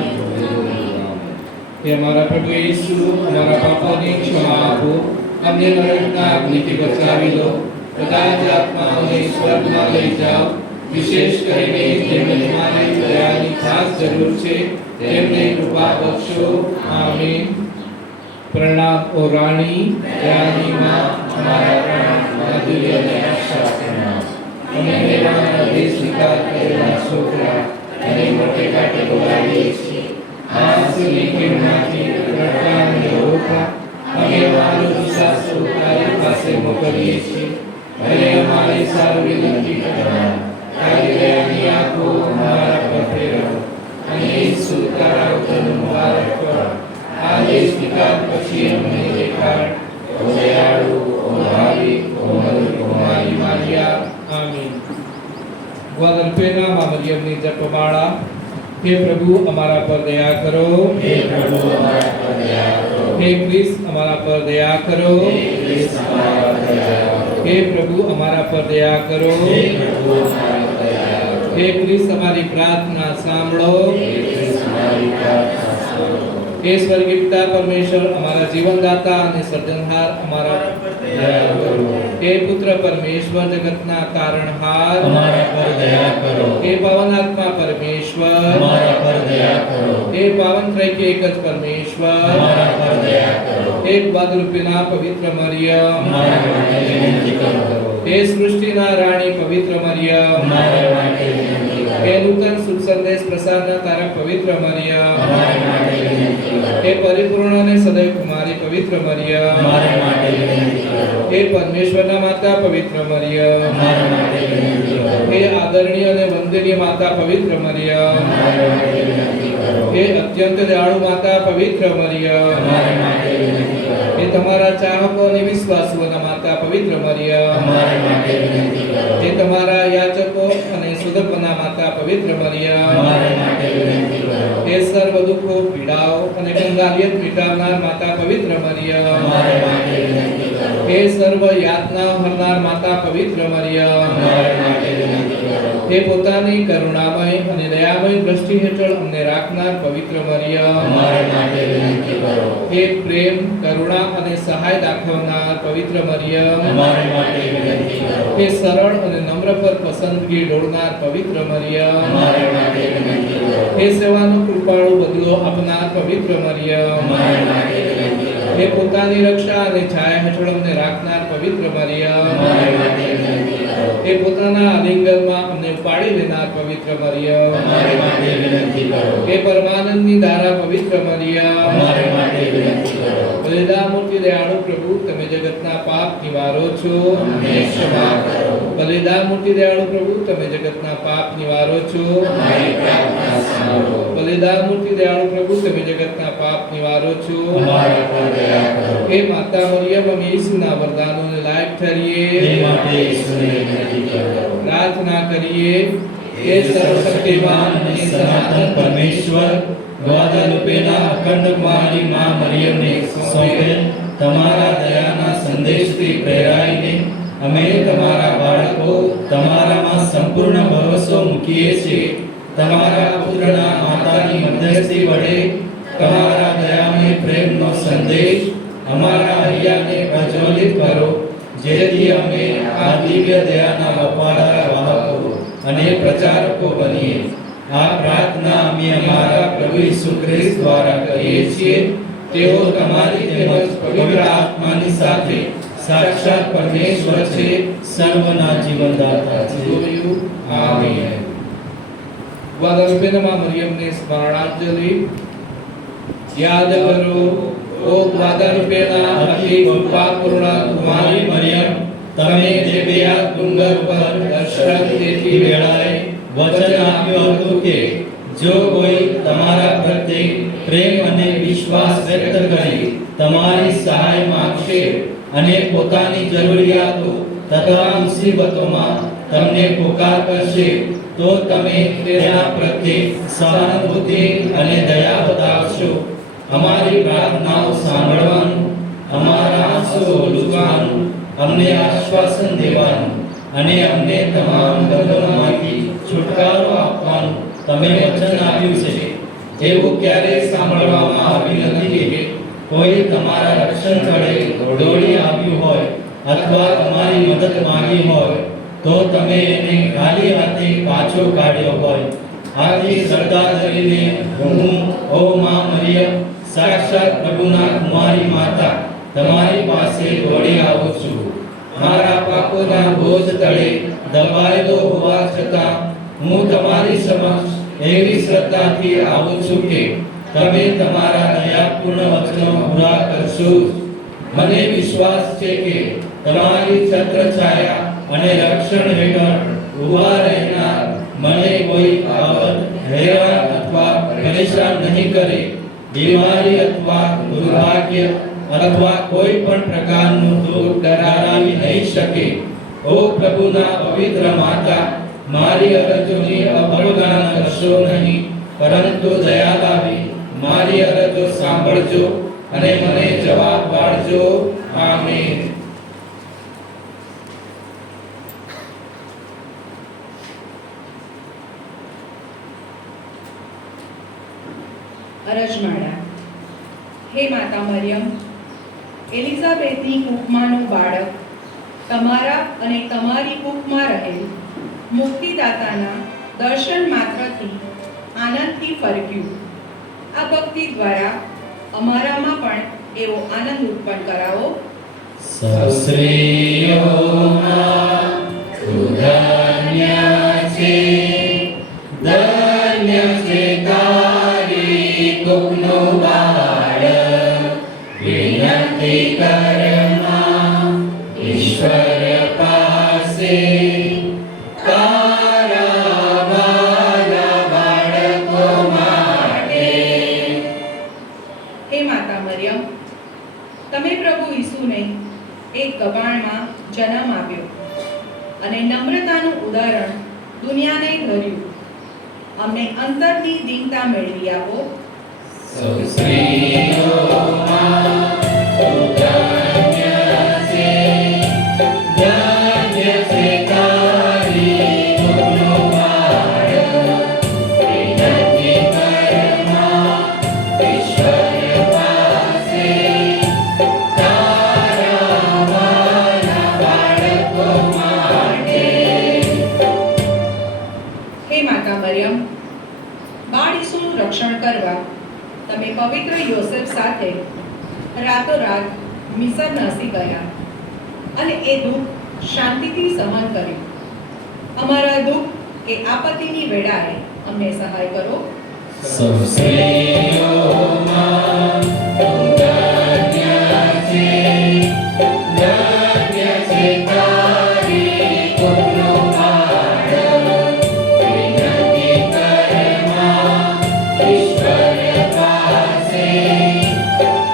હે અમારા પ્રભુ ઈસુ અમારા પાપોની ક્ષમા આપો અમને નરકના અગ્નિથી બચાવી લો બધા જ આત્માઓને સ્વર્ગમાં લઈ જાઓ વિશેષ કરીને જેમને તમારી દયાની ખાસ જરૂર છે તેમને કૃપા બક્ષો આમીન પ્રણામ ઓ રાણી દયાની માં અમારા પ્રાણ માધુર્ય અને આશા કરનાર અમે મેળવવાના દેશ સ્વીકાર કરેલા છોકરા અને મોટે કાંટે બોલાવીએ છીએ આંસુની કિરણમાંથી રડતા અને રોતા અમે અમારો વિશ્વાસ તારી પાસે મોકલીએ છીએ અને અમારી સારું વિનંતી કરવા તારી દયાની આંખો અમારા પર ફેરવો અને ઈસુ તારા ઉદરનું મુબારક કરો આ દેશ વિકાર પછી અમને દેખાડ ઓ દયાળુ ઓ ભાવી ઓ મધુર કુમારી મારિયા આમીન ગ્વાદલ્પેના માં મરિયમની જપમાળા हे प्रभु हमारा पर दया करो हे प्रभु हमारा पर दया करो हे क्रिस्त हमारा पर दया करो हे क्रिस्त हमारा पर दया करो हे प्रभु हमारा पर दया करो हे प्रभु हमारा पर दया करो हे क्रिस्त हमारी प्रार्थना सांभळो हे क्रिस्त हमारी प्रार्थना सुनो हे स्वर्गीय पिता परमेश्वर हमारा जीवनदाता અને સર્જનહાર हमारा पर दया करो हे पुत्र परमेश्वर जगतना कारणहार हमारा पर दया करो हे पावन आत्मा परमेश्वर हमारा पर दया करो हे पावन त्रैक एक ज परमेश्वर हमारा पर दया करो हे बादरूपीना पवित्र मरियम हमारा માટે વિનંતી કરો हे सृष्टिना राणी पवित्र मरियम हमारा માટે વિનંતી કરો हे नूतन शुभ संदेश प्रसादना तारक पवित्र मरियम हमारा માટે વિનંતી કરો हे परिपूर्ण અને સદૈવ कुमारी पवित्र मरियम हमारा માટે વિનંતી કરો हे परमेश्वરના माता पवित्र मरियम हमारा માટે વિનંતી કરો हे आदरणीय અને वंदनीय माता पवित्र मरियम हमारा માટે વિનંતી કરો हे अत्यंत दयाळु माता पवित्र मरियम हमारा માટે વિનંતી કરો हे તમારા ચાહકો અને વિશ્વાસુઓના માતા પવિત્ર મરિયમ हमारा માટે વિનંતી કરો हे તમારા યાચકો અને સુધપના માતા પવિત્ર મરિયમ हमारा માટે વિનંતી કરો हे सर्व दुखो पीड़ाओ અને કંગાલિયત મિટાવનાર માતા પવિત્ર મરિયમ हमारा માટે विनंती કરો हे सर्व यातनाओ हरનાર માતા પવિત્ર મરિયમ हमारा માટે વિનંતી કરો हे પોતાની કરુણામય અને દયામય દ્રષ્ટિ હેઠળ અમને રાખનાર પવિત્ર મરિયમ हमारा માટે વિનંતી કરો हे પ્રેમ કરુણા અને સહાય દાખવનાર પવિત્ર મરિયમ हमारे માટે વિનંતી કરો हे સરળ અને નમ્ર પર પસંદગી ડોળનાર પવિત્ર મરિયમ हमारे માટે વિનંતી કરો हे સેવાનો કૃપાળુ બદલો આપનાર પવિત્ર મરિયમ हमारे માટે વિનંતી કરો हे પોતાની રક્ષા અને છાયા હેઠળ અમને રાખનાર પવિત્ર મરિયમ हमारे માટે વિનંતી કરો हे પોતાના આલિંગનમાં અમને ઉપાડી લેનાર પવિત્ર મરિયમ हमारे માટે વિનંતી કરો हे પરમાનંદની ધારા પવિત્ર મરિયમ हमारे માટે વિનંતી કરો બલિદામૂર્તિ દયાળુ પ્રભુ તમે જગતના પાપ નિવારો છો અમને ક્ષમા કરો બલિદામૂર્તિ દયાળુ પ્રભુ તમે જગતના પાપ નિવારો છો हमारी प्रार्थना सांभळो બલિદામૂર્તિ દયાળુ પ્રભુ તમે જગતના પાપ નિવારો છો हमारा पर दया करो हे माता मरियम અમે ઈસુના વરદાનોને લાયક हे ઠરીએ માટે ઈશ્વરને વિનંતી કરો પ્રાર્થના કરીએ हे सर्वशक्तिमान અને સનાતન પરમેશ્વર ગ્વાદાલુપેના અખંડ કુમારી માં મરિયમને સોંપેલ તમારા દયાના સંદેશથી પ્રેરાઈને અમે તમારા બાળકો તમારામાં સંપૂર્ણ ભરોસો મૂકીએ છીએ તમારા પુત્રના માતાની મધ્યસ્થી વડે તમારા દયામય પ્રેમનો સંદેશ અમારા હૈયાને પ્રજ્વલિત કરો જેથી અમે આ દિવ્ય દયાના વફાદાર વાહકો અને પ્રચારકો બનીએ આ પ્રાર્થના અમે અમારા પ્રભુ ઈસુ ખ્રિસ્ત દ્વારા કરીએ છીએ તેઓ તમારી તેમજ પવિત્ર આત્માની સાથે સાક્ષાત પરમેશ્વર છે સર્વના જીવનદાતા છે આમીન ગ્વાદાલુપેના મરિયમને સ્મરણાંજલિ યાદ કરો ઓ ગ્વાદાલુપેના અતિ કૃપાપૂર્ણ કુમારી મરિયમ તમે દેવ્યા ડુંગર પર દર્શન દેતી વેળાએ વચન આપ્યું હતું કે જો કોઈ તમારા પ્રત્યે પ્રેમ અને વિશ્વાસ વ્યક્ત કરી તમારી સહાય માંગશે અને પોતાની જરૂરિયાતો તથા મુસીબતોમાં તમને પુકાર કરશે તો તમે તેના પ્રત્યે સહાનુભૂતિ અને દયા બતાવશો અમારી પ્રાર્થનાઓ સાંભળવાનું અમારા આંસુઓ લૂછવાનું અમને આશ્વાસન દેવાનું અને અમને તમામ બંધનોમાંથી છુટકારો આપવાનું તમે વચન આપ્યું છે. એવું ક્યારેય સાંભળવામાં આવ્યું નથી કે કોઈ તમારા રક્ષણ તળે દોડી આવ્યું હોય અથવા તમારી મદદ માંગી હોય તો તમે એને ખાલી હાથે પાછો કાઢ્યો હોય. આથી શ્રદ્ધા ધરીને હું, ઓ માં મરિયમ, સાક્ષાત પ્રભુના કુમારી માતા, તમારી પાસે દોડી આવું છું. મારા પાપોના બોજ તળે દબાયેલો હોવા છતાં હું તમારી સમક્ષ એવી શ્રદ્ધાથી આવું છું કે તમે તમારા દયાપૂર્ણ વચનો પૂરા કરશો. મને વિશ્વાસ છે કે તમારી છત્રછાયા અને રક્ષણ હેઠળ ઊભા રહેનાર મને કોઈ આફત, હેરાન અથવા પરેશાન નહીં કરે. બીમારી અથવા દુર્ભાગ્ય અથવા કોઈ પણ પ્રકારનું દુઃખ ડરાવી નહીં શકે. ઓ પ્રભુના પવિત્ર માતા, મારી અરજોની અવગણના કરશો નહીં, પરંતુ દયા લાવી મારી અરજો સાંભળજો અને મને જવાબ પાડજો. આમીન. અરજમાળા. હે માતા મરિયમ, એલિઝાબેથની કુખમાંનું બાળક તમારા અને તમારી કુખમાં રહેલ મુક્તિદાતાના દર્શન માત્રથી આનંદથી ફરક્યું. આ ભક્તિ દ્વારા અમારામાં પણ એવો આનંદ ઉત્પન્ન કરાવો. સસ્ત્રીઓમાં તું ધન્ય છે, ધન્ય છે તારી કુખનું બાળક. વિનંતી કરમાં ઈશ્વર પાસે તારા વાલા બાળકો માટે. હે માતા મરિયમ, તમે પ્રભુ ઈસુને એક ગભાણમાં જન્મ આપ્યો અને નમ્રતાનું ઉદાહરણ દુનિયાને ધર્યું. અમને અંતરની દીનતા મેળવી આપો. સૌ સ્ત્રીઓમાં તું ધન્ય છે, ધન્ય છે તારી કુખનું બાળક. વિનંતી કરમાં ઈશ્વર પાસે તારા વાલા બાળકો માટે. હે માતા મરિયમ, બાળ ઈસુનું રક્ષણ કરવા તમે પવિત્ર યોસેફ સાથે રાતોરાત મિસર નાસી ગયા અને એ દુઃખ શાંતિથી સહન કર્યું. અમારા દુઃખ કે આપત્તિની વેળાએ અમને સહાય કરો. સૌ સ્ત્રીઓમાં તું ધન્ય છે, ધન્ય છે તારી કુખનું બાળક. વિનંતી કરમાં ઈશ્વર પાસે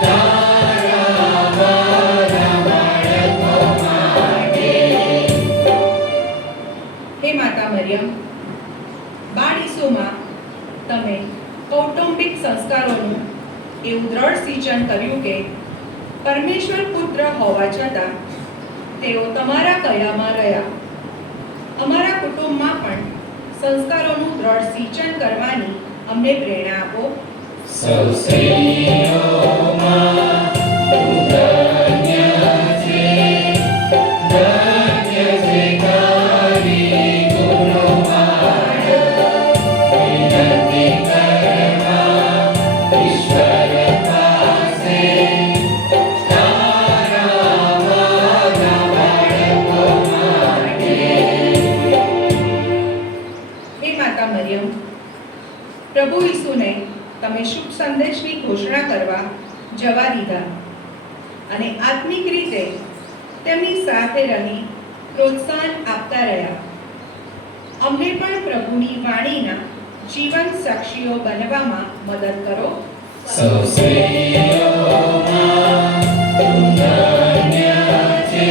તારા વાલા બાળકો માટે. હે માતા મરિયમ, બાળ ઈસુમાં તમે કૌટુંબિક સંસ્કારોનું એવું દ્રઢ સિંચન કર્યું કે પરમેશ્વર પુત્ર હોવા છતાં તેઓ તમારા કયામાં રહ્યા. અમારા કુટુંબમાં પણ સંસ્કારોનું દ્રઢ સિંચન કરવાની અમને પ્રેરણા આપો. સૌ સ્ત્રીઓમાં તું ધન્ય છે, ધન્ય છે તારી કુખનું બાળક. વિનંતી કરમાં ઈશ્વર પાસે તારા વાલા બાળકો માટે. હે માતા મરિયમ, પ્રભુ ઈસુને તમે શુભ સંદેશની ઘોષણા કરવા જવા દીધા અને આત્મિક રીતે તેમની સાથે રહી પ્રોત્સાહન આપતા રહ્યા. અમને પણ પ્રભુની વાણીના જીવંત સાક્ષીઓ બનવામાં મદદ કરો. સૌ સ્ત્રીઓમાં તું ધન્ય છે,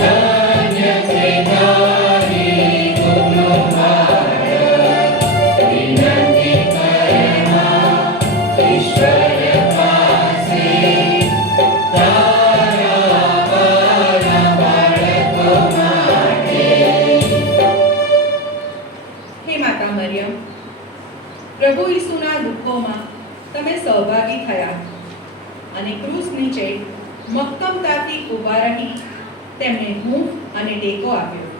ધન્ય છે તારી કુખનું બાળક. વિનંતી કરમાં ઈશ્વર પાસે તારા વાલા બાળકો માટે. પ્રભુ ઈસુના દુઃખોમાં તમે સહભાગી થયા અને ક્રૂસ નીચે મક્કમતાથી ઊભા રહી તેમને હૂંફ અને ટેકો આપ્યો.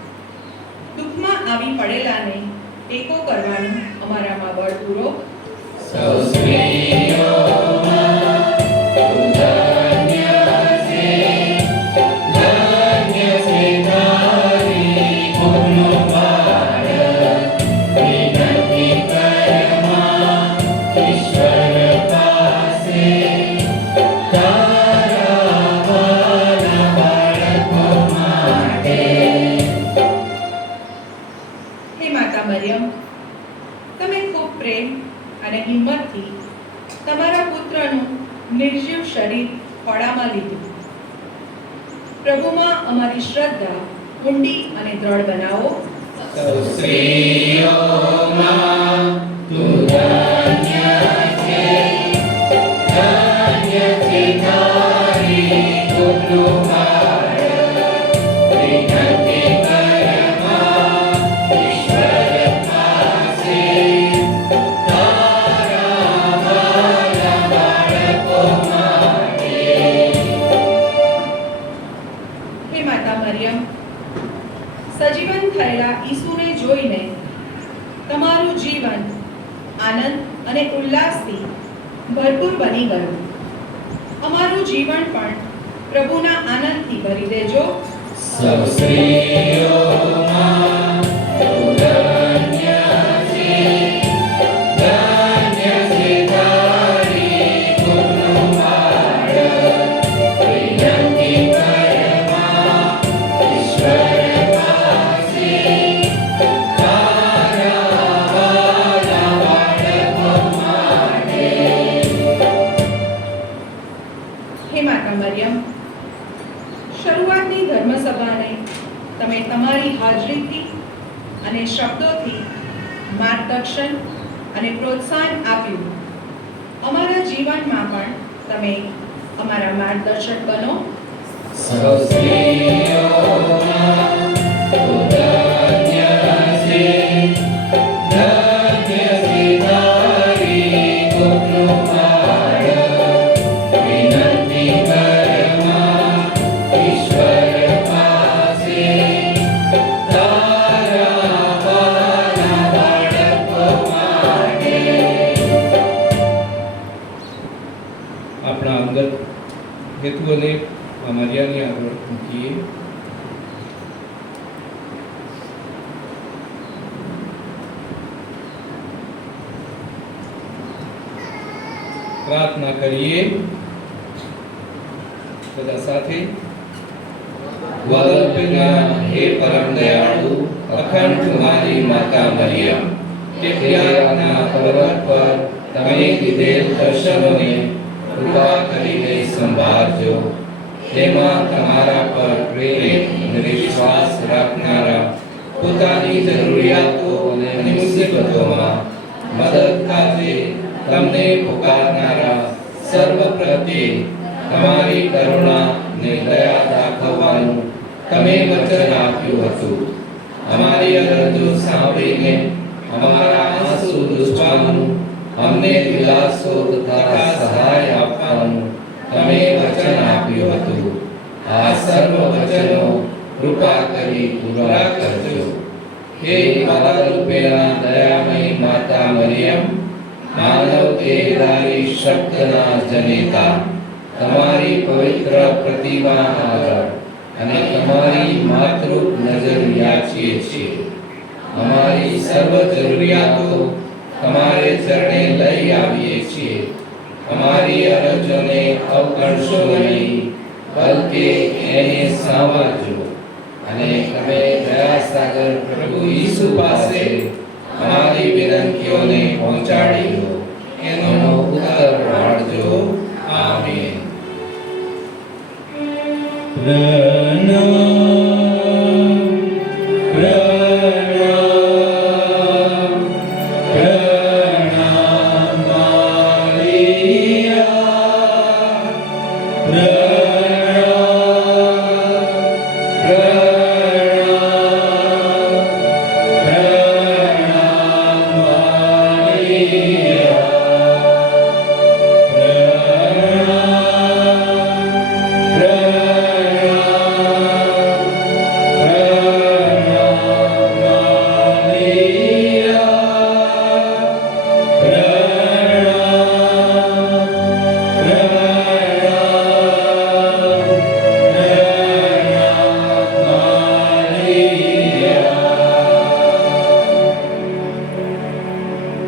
દુઃખમાં આવી પડેલાને ટેકો કરવાનું અમારામાં બળ પૂરો. સૌ સ્ત્રીઓમાં તું ધન્ય છે, ધન્ય છે તારી કુળનો બાળક. વિનંતી કરમાં ઈશ્વર પાસે, તારા વાલા બાળકો માટે. હે માતા મરિયમ, તમે ખૂબ પ્રેમ અને હિંમતથી તમારા પુત્રનું નિર્જીવ શરીર ખોળામાં લીધું. પ્રભુમાં અમારી શ્રદ્ધા ઊંડી અને દ્રઢ બનાવો. સૌ સ્ત્રીઓમાં તું ધન્ય છે, ધન્ય છે તારી કુળનો બાળક. વિનંતી કરમાં ઈશ્વર પાસે, તારા વાલા બાળકો માટે. હે માતા મરિયમ, સજીવન થયેલા ઈસુને જોઈને તમારું જીવન આનંદ અને ઉલ્લાસથી ભરપૂર બની ગયું. અમારું જીવન પણ પ્રભુના આનંદથી ભરી દેજો. સૌ સ્ત્રીઓમાં તું ધન્ય છે, ધન્ય છે તારી કુળનો બાળક. વિનંતી કરમાં ઈશ્વર પાસે, તારા વાલા બાળકો માટે. હે માતા મરિયમ, શરૂઆતની ધર્મસભાને તમે તમારી હાજરીથી અને શબ્દોથી માર્ગદર્શન અને પ્રોત્સાહન આપ્યું. અમારા જીવનમાં પણ તમે અમારા માર્ગદર્શક બનો. સૌ સ્ત્રીઓમાં તું ધન્ય છે, ધન્ય છે તારી કુળનો બાળક. વિનંતી કરમાં ઈશ્વર પાસે, તારા વાલા બાળકો માટે. આપણા અંગત હેતુઓને આ મર્યાદાની આગળ મૂકીએ. પ્રાર્થના કરીએ બધા સાથે. વલ્લભના હે પરમ દયાળુ અખંડ કુમારી માતા મરિયમ, ટિપ્રિયાના પર્વત પર તમે કીધેલ દર્શનોને કૃપા કરીને સંભાળજો. તેમાં તમારા પર પ્રેમ અને વિશ્વાસ રાખનારા, પોતાની જરૂરિયાતો અને મુસીબતોમાં મદદ ખાતે તમને પુકારનારા સર્વ પ્રત્યે તમારી કરુણા ને દયા દાખવવાનું તમે વચન આપ્યું હતું. અમારી અરજો સાંભળીને અમારા આંસુ લૂછવાનું, અમને દિલાસો તથા સહાય આપવાનું તમે વચન આપ્યું હતું. આ સર્વ વચનો કૃપા કરી પૂરા કરજો. હે બાળરૂપેના દયામય માતા મરિયમ, માનવ દેહધારી શબ્દના જનેતા, તમારી પવિત્ર પ્રતિમા આગળ અને તમારી માતૃક નજર યાચીએ છીએ. અમારી સર્વ જરૂરિયાતો તમારે ચરણે લઈ આવીએ છીએ. અમારી અરજોને અવગણશો નહીં, બલકે એને સાંભળજો અને તમે દયાસાગર પ્રભુ ઈસુ પાસે અમારી વિનંતીઓને પહોંચાડી દો. એનો ઉત્તર પાડજો. આમીન. પ્રણવ